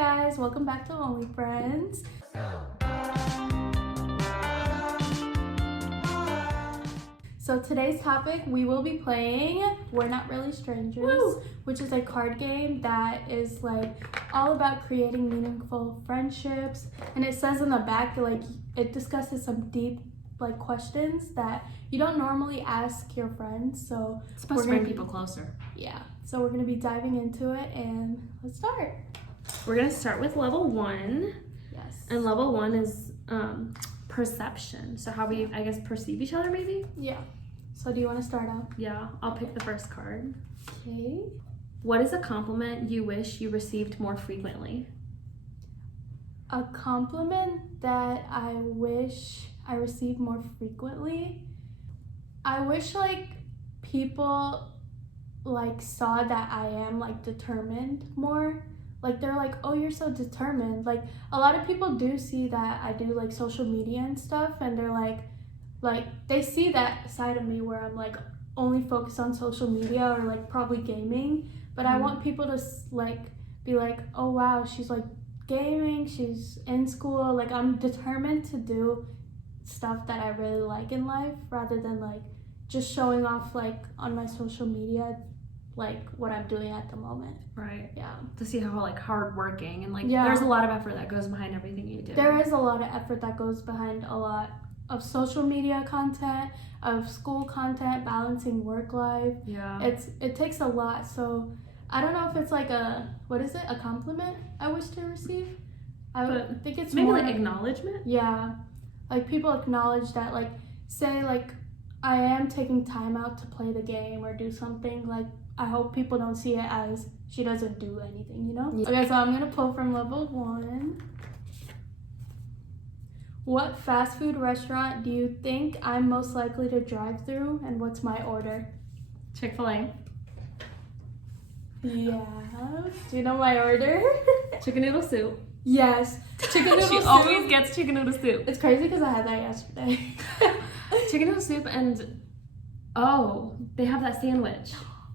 guys, welcome back to Only Friends. So today's topic, we will be playing We're Not Really Strangers. Woo! Which is a card game that is like all about creating meaningful friendships. And it says in the back, like it discusses some deep like questions that you don't normally ask your friends. So it's supposed to bring people closer. Yeah. So we're gonna be diving into it, and let's start. We're gonna start with level 1. Yes. And level 1 is perception. So how we, I guess, perceive each other, maybe? Yeah. So do you want to start out? Yeah, I'll pick the first card. Okay. What is a compliment you wish you received more frequently? A compliment that I wish I received more frequently. I wish like people like saw that I am like determined more. Like they're like, oh, you're so determined. Like a lot of people do see that I do like social media and stuff, and they're like they see that side of me where I'm like only focused on social media or like probably gaming. But I want people to like be like, oh wow, she's like gaming, she's in school. Like I'm determined to do stuff that I really like in life rather than like just showing off like on my social media like what I'm doing at the moment. Right. Yeah. To see how like hardworking and like yeah. There's a lot of effort that goes behind everything you do. There is a lot of effort that goes behind a lot of social media content, of school content, balancing work life. Yeah. It takes a lot. So I don't know if it's like a compliment I wish to receive. I think it's maybe more like acknowledgement. Yeah. Like people acknowledge that, like say like I am taking time out to play the game or do something. Like I hope people don't see it as she doesn't do anything, you know? Yeah. Okay, so I'm gonna pull from level 1. What fast food restaurant do you think I'm most likely to drive through, and what's my order? Chick-fil-A. Yeah. Do you know my order? Chicken noodle soup. Yes. Chicken noodle soup. She always gets chicken noodle soup. It's crazy because I had that yesterday. Chicken noodle soup and they have that sandwich.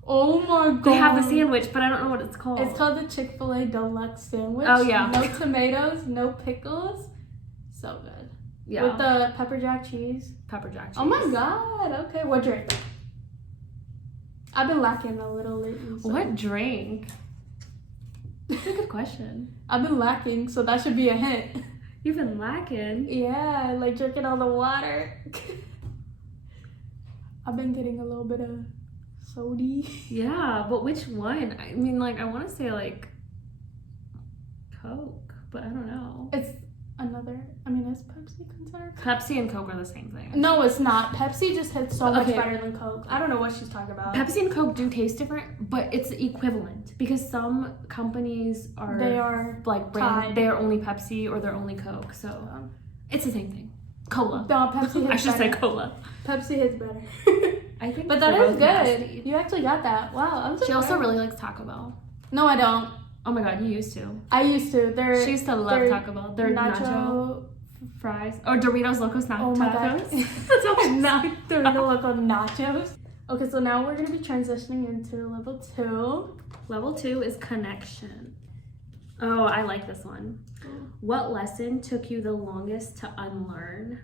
Oh my god. They have the sandwich, but I don't know what it's called. It's called the Chick-fil-A Deluxe Sandwich. Oh yeah. No tomatoes, no pickles. So good. Yeah. With the pepper jack cheese. Pepper jack cheese. Oh my god. Okay, what drink? I've been lacking a little lately. So. What drink? That's a good question. I've been lacking, so that should be a hint. You've been lacking? Yeah, like drinking all the water. I've been getting a little bit of sody. Yeah, but which one? I mean, like, I want to say, like, Coke, but I don't know. It's another, is Pepsi considered Coke? Pepsi and Coke are the same thing. No, it's not. Pepsi just hits so much better than Coke. I don't know what she's talking about. Pepsi and Coke do taste different, but it's equivalent because some companies are like brand, they're only Pepsi or they're only Coke, so it's the same thing. Cola. No, Pepsi hits I should better. say cola. Pepsi hits better. I think, but that is good. Nasty. You actually got that. Wow, I'm surprised. She also really likes Taco Bell. No, I don't. Oh my god, you used to. I used to. She used to love Taco Bell. Their nacho fries. Or Doritos Locos Nachos. Oh my god. That's all Doritos Loco Nachos. Okay, so now we're going to be transitioning into level 2. Level 2 is connection. Oh, I like this one. What lesson took you the longest to unlearn?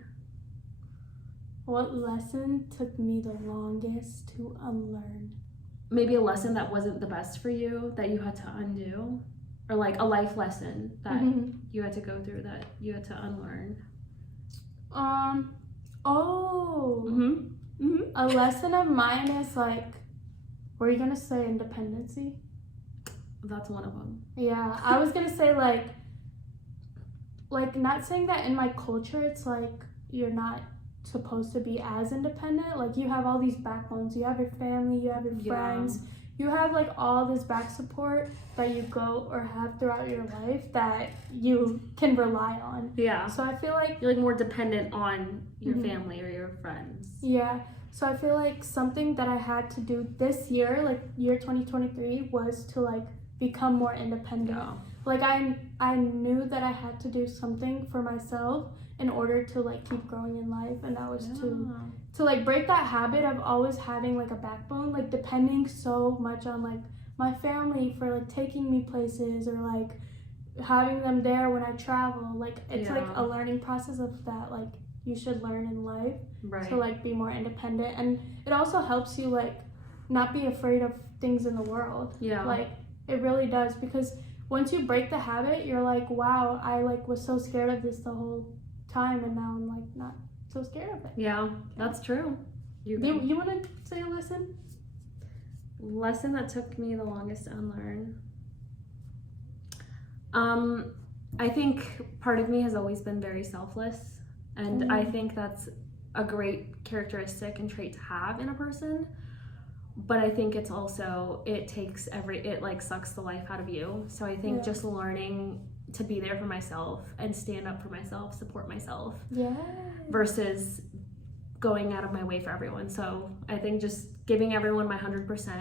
What lesson took me the longest to unlearn? Maybe a lesson that wasn't the best for you that you had to undo, or like a life lesson that you had to go through that you had to unlearn. A lesson of mine is like, were you gonna say independency? That's one of them. Yeah, I was gonna say like not saying that in my culture it's like you're not supposed to be as independent. Like you have all these backbones, you have your family, you have your friends, you have like all this back support that you go or have throughout your life that you can rely on. Yeah. So I feel like you're like more dependent on your family or your friends. Yeah. So I feel like something that I had to do this year, like year 2023, was to like become more independent. Yeah. Like I knew that I had to do something for myself in order to like keep growing in life, and that was to like break that habit of always having like a backbone, like depending so much on like my family for like taking me places or like having them there when I travel. Like, it's like a learning process of that, like, you should learn in life to like be more independent. And it also helps you like not be afraid of things in the world. Like, it really does, because once you break the habit, you're like, wow, I like was so scared of this the whole time, and now I'm like not so scared of it. That's true. You want to say a lesson? Lesson that took me the longest to unlearn. I think part of me has always been very selfless, and I think that's a great characteristic and trait to have in a person. But I think it's also, it like sucks the life out of you. So I think just learning to be there for myself and stand up for myself, support myself, versus going out of my way for everyone. So I think just giving everyone my 100%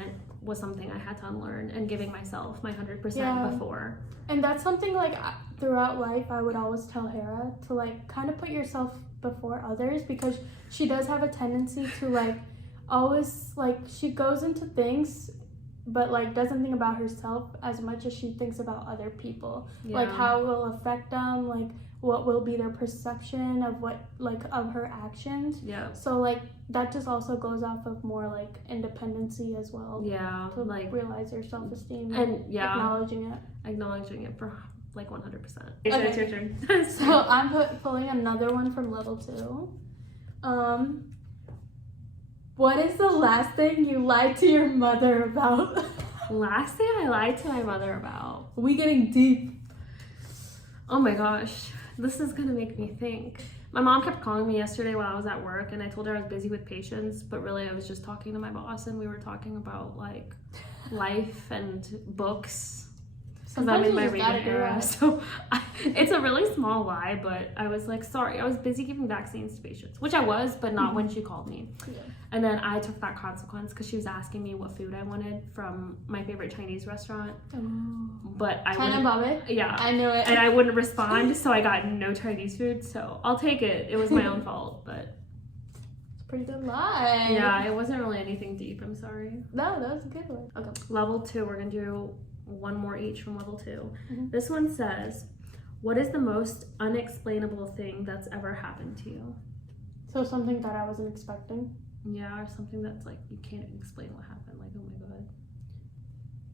was something I had to unlearn, and giving myself my 100% before. And that's something like throughout life I would always tell Hera to like kind of put yourself before others, because she does have a tendency to like always like, she goes into things but like doesn't think about herself as much as she thinks about other people, like how it will affect them, like what will be their perception of what, like, of her actions. So like that just also goes off of more like independency as well, to like realize your self-esteem and acknowledging it for like 100%. Okay. It's your turn. So I'm pulling another one from level 2. What is the last thing you lied to your mother about? Last thing I lied to my mother about? We getting deep. Oh my gosh, this is gonna make me think. My mom kept calling me yesterday while I was at work, and I told her I was busy with patients, but really I was just talking to my boss, and we were talking about like life and books. Because I'm in my reading era, so it's a really small lie, but I was like, sorry, I was busy giving vaccines to patients, which I was, but not when she called me. And then I took that consequence because she was asking me what food I wanted from my favorite Chinese restaurant. But I China Bobby? Yeah. I knew it. And I wouldn't respond, so I got no Chinese food, so I'll take it. It was my own fault, but... It's a pretty good lie. Yeah, it wasn't really anything deep, I'm sorry. No, that was a good one. Okay. Level 2, we're gonna do one more each from level 2. This one says, what is the most unexplainable thing that's ever happened to you? So something that I wasn't expecting. Yeah, or something that's like you can't explain what happened. Like, oh my god.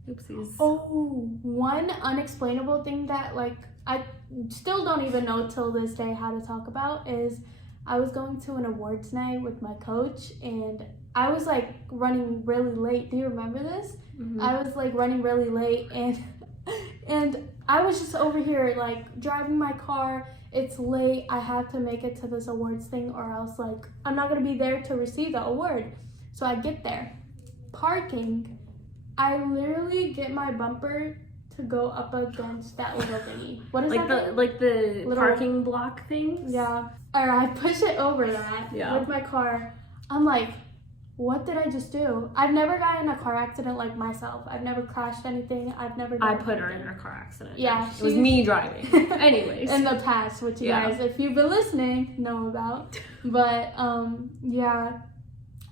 Oopsies. Oh, one unexplainable thing that like I still don't even know till this day how to talk about is I was going to an awards night with my coach, and I was like running really late. Do you remember this? I was like running really late, and I was just over here like driving my car. It's late. I have to make it to this awards thing, or else like I'm not gonna be there to receive the award. So I get there, parking. I literally get my bumper to go up against that little thingy. What is like that? Like the little parking block things? Yeah. Or I push it over that with my car. I'm like, what did I just do? I've never gotten in a car accident like myself. I've never crashed anything. I've never done I put her in her car accident. Yeah. It was me driving. Anyways. In the past, which you guys, if you've been listening, know about. But, yeah.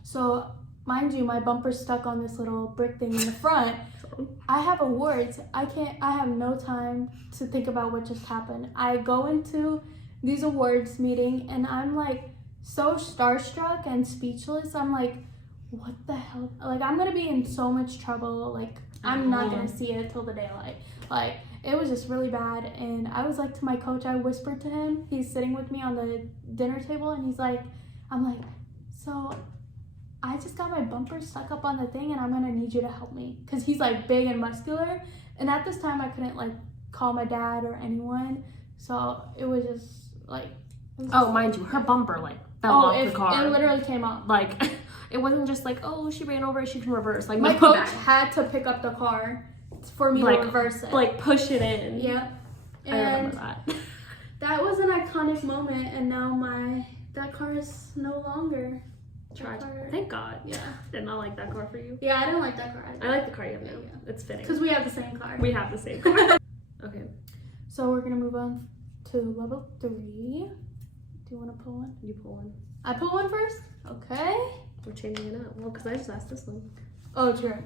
So, mind you, my bumper's stuck on this little brick thing in the front. I have awards. I have no time to think about what just happened. I go into these awards meeting, and I'm like so starstruck and speechless. I'm like, what the hell? Like, I'm gonna be in so much trouble. Like, I'm not gonna see it till the daylight. Like, it was just really bad. And I was like to my coach, I whispered to him, he's sitting with me on the dinner table, and he's like, I'm like, so I just got my bumper stuck up on the thing, and I'm gonna need you to help me. Cause he's like big and muscular, and at this time I couldn't like call my dad or anyone. So it was just like, mind you, her bumper like fell off the car. It literally came off. Like, it wasn't just like, oh, she ran over, she can reverse. Like, my coach had to pick up the car for me to reverse it. Like, push it in. Yep. I remember that. That was an iconic moment, and now that car is no longer. Tragic. Thank God. Yeah. Did not like that car for you. Yeah, I didn't like that car either. I like the car you have now. Yeah. It's fitting. Because we have the same car. We have the same car. Okay. So we're gonna move on to level 3. Do you want to pull one? You pull one. I pull one first? Okay. We're changing it up. Well, because I just asked this one. Oh, true.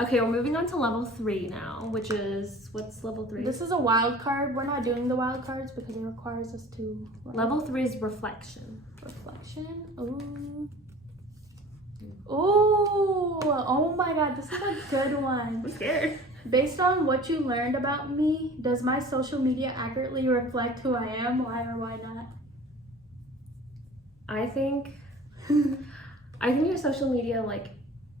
Okay, we're moving on to level 3 now, which is, what's level 3? This is a wild card. We're not doing the wild cards because it requires us to. Level 3 is reflection. Reflection. Ooh. Ooh. Oh my god, this is a good one. I'm scared. Based on what you learned about me, does my social media accurately reflect who I am? Why or why not? I think your social media, like,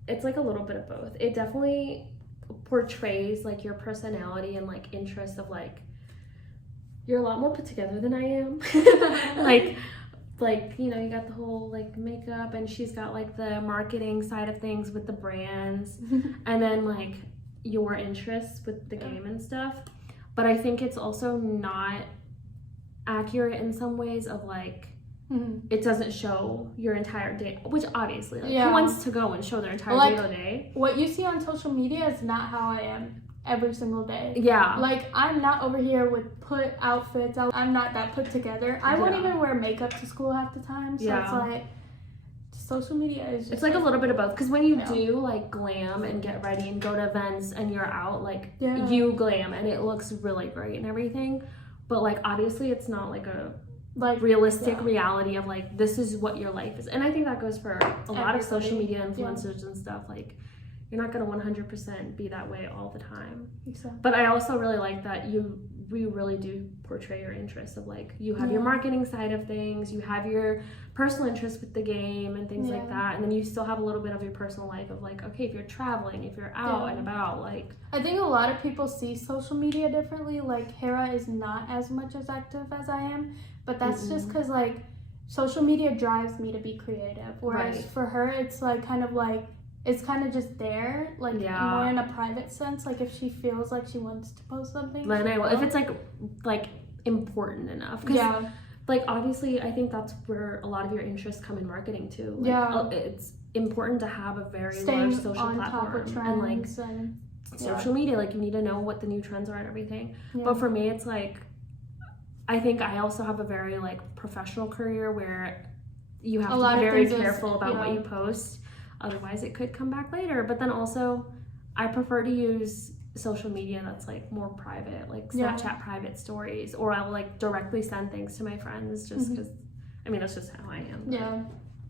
it's like a little bit of both. It definitely portrays like your personality and like interests of like, you're a lot more put together than I am. like, you know, you got the whole like makeup, and she's got like the marketing side of things with the brands, and then like your interests with the game and stuff. But I think it's also not accurate in some ways of like, it doesn't show your entire day, which obviously, like, who wants to go and show their entire day? What you see on social media is not how I am every single day. Yeah. Like, I'm not over here with put outfits. I'm not that put together. I won't even wear makeup to school half the time. So it's like, social media is just... It's like a little bit of both. Because when you do, like, glam and get ready and go to events and you're out, like, you glam and it looks really great and everything. But, like, obviously it's not, like, a... like realistic reality of like, this is what your life is. And I think that goes for a lot of social media influencers and stuff. Like, you're not going to 100% be that way all the time. Exactly. But I also really like that we really do portray your interests of like, you have your marketing side of things, you have your personal interests with the game and things like that, and then you still have a little bit of your personal life of like, okay, if you're traveling, if you're out and about, like... I think a lot of people see social media differently. Like, Hera is not as much as active as I am, but that's just because like social media drives me to be creative, whereas for her it's like kind of like, it's kind of just there, like more in a private sense. Like, if she feels like she wants to post something, then I will. If it's like important enough, because like obviously I think that's where a lot of your interests come in marketing too. Like, it's important to have a very large social platform and like social media. Like, you need to know what the new trends are and everything. But for me, it's like, I think I also have a very like professional career where you have to be very careful about what you post. Otherwise, it could come back later. But then also, I prefer to use social media that's like more private, like Snapchat private stories, or I'll like directly send things to my friends just because, I mean, that's just how I am. Yeah,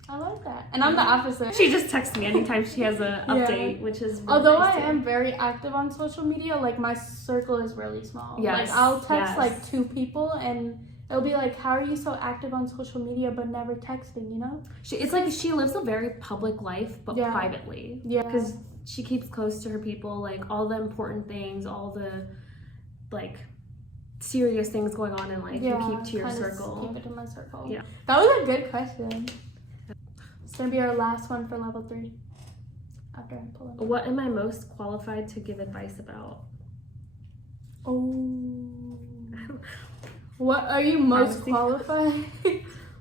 I like that. And I'm the opposite. She just texts me anytime she has an update, which is really although nice I am very active on social media, like my circle is really small. Yes. Like, I'll text like 2 people and it'll be like, how are you so active on social media but never texting, you know? It's like she lives a very public life, but privately. Yeah. Because she keeps close to her people, like all the important things, all the like serious things going on in life, you keep to your circle. Keep it to my circle. Yeah. That was a good question. It's gonna be our last one for level 3. After I pull it. What am I most qualified to give advice about? Oh. What are you most qualified?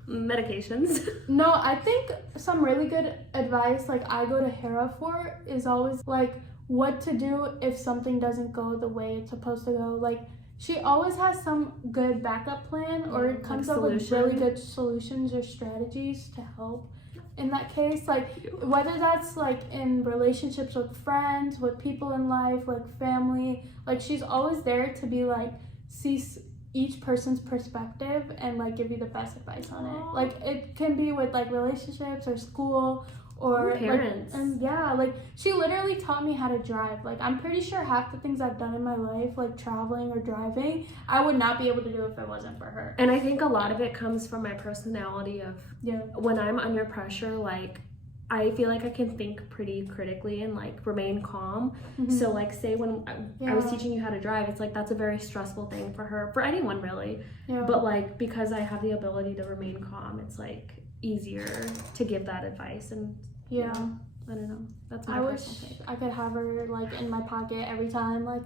Medications. No, I think some really good advice, like I go to Hera for, is always like what to do if something doesn't go the way it's supposed to go. Like, she always has some good backup plan, or comes up with really good solutions or strategies to help in that case. Like, whether that's like in relationships with friends, with people in life, like family, like she's always there to be like, see each person's perspective and like give you the best advice on it. Like, it can be with like relationships or school or parents. Like, and like she literally taught me how to drive. Like, I'm pretty sure half the things I've done in my life, like traveling or driving, I would not be able to do if it wasn't for her. And I think a lot of it comes from my personality of when I'm under pressure, like I feel like I can think pretty critically and like remain calm. So like, say when I was teaching you how to drive, it's like that's a very stressful thing for her, for anyone really. But like, because I have the ability to remain calm, it's like easier to give that advice. And I don't know, that's my personal take. I could have her like in my pocket every time. Like,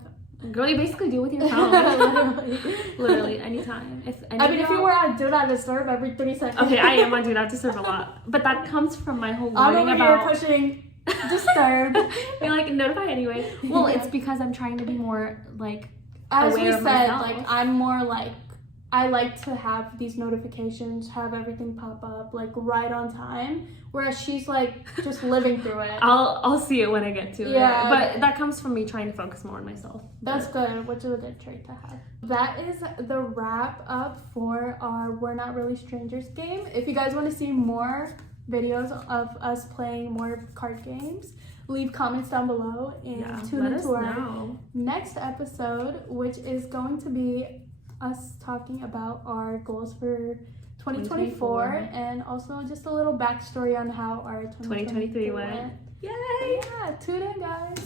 girl, you basically do with your phone. Literally anytime. If you were on Do Not Disturb every 3 seconds. Okay, I am on Do Not Disturb a lot, but that comes from my whole learning I'm over here pushing Disturb. You're like, notify anyway. Well, it's because I'm trying to be more like as aware we of said, myself. like I'm more like I like to have these notifications, have everything pop up like right on time, whereas she's like just living through it. I'll see it when I get to it. Yeah. But that comes from me trying to focus more on myself. That's good, which is a good trait to have. That is the wrap up for our We're Not Really Strangers game. If you guys want to see more videos of us playing more card games, leave comments down below and tune into our next episode, which is going to be us talking about our goals for 2024 and also just a little backstory on how our 2023 went. Yay! Yeah, tune in, guys.